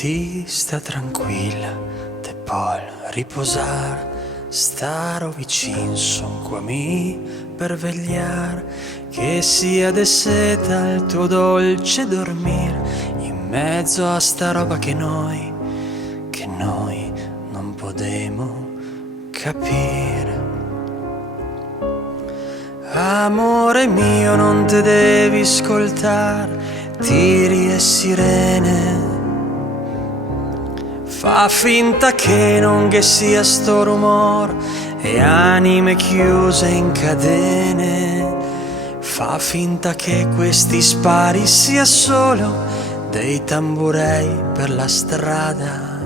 Ti sta tranquilla, te pol riposar, staro vicin son qua mi per vegliar, che sia de seta il tuo dolce dormir, in mezzo a sta roba che noi non podemo capire. Amore mio, non te devi ascoltar tiri e sirene, fa finta che non che sia sto rumor e anime chiuse in cadene, fa finta che questi spari sia solo dei tamburei per la strada,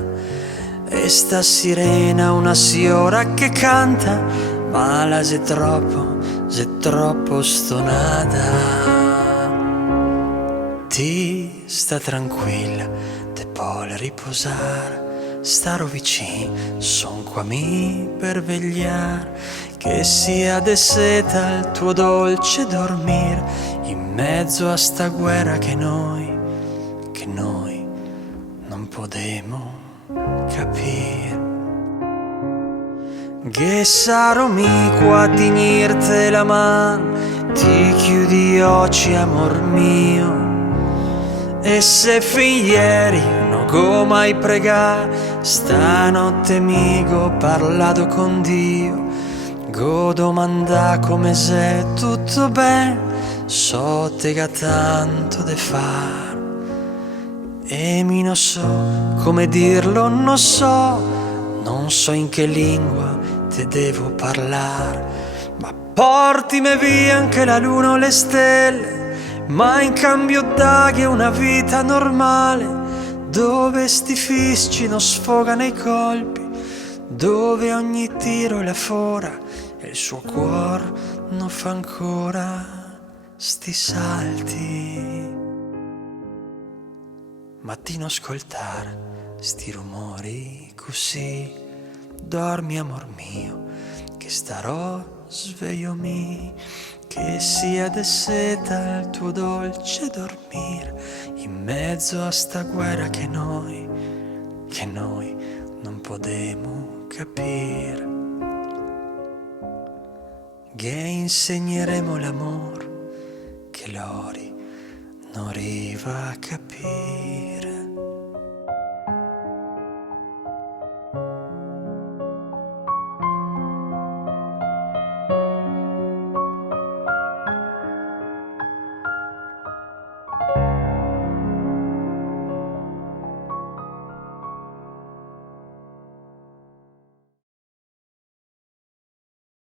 e sta sirena una signora che canta, ma la se troppo stonata. Ti sta tranquilla, te pol riposar, staro vicin, son qua mi per vegliar, che sia de seta il tuo dolce dormir, in mezzo a sta guerra che noi non podemo capire. Che sarò mi qua a dignirte la man, ti chiudi gli occhi amor mio, e se fin ieri non go mai pregà, stanotte mi go parlato con Dio, go domanda come se tutto ben, so te che tanto de far, e mi non so come dirlo, non so in che lingua te devo parlare, ma portimi via anche la luna o le stelle, ma in cambio daghi una vita normale, dove sti fisci non sfogano i colpi, dove ogni tiro è la fora e il suo cuore non fa ancora sti salti. Ma ti non ascoltare sti rumori così, dormi amor mio, che starò sveglio mi, che sia de seta il tuo dolce dormir, in mezzo a sta guerra che noi non podemo capire. Che insegneremo l'amor che l'ori non arriva a capire.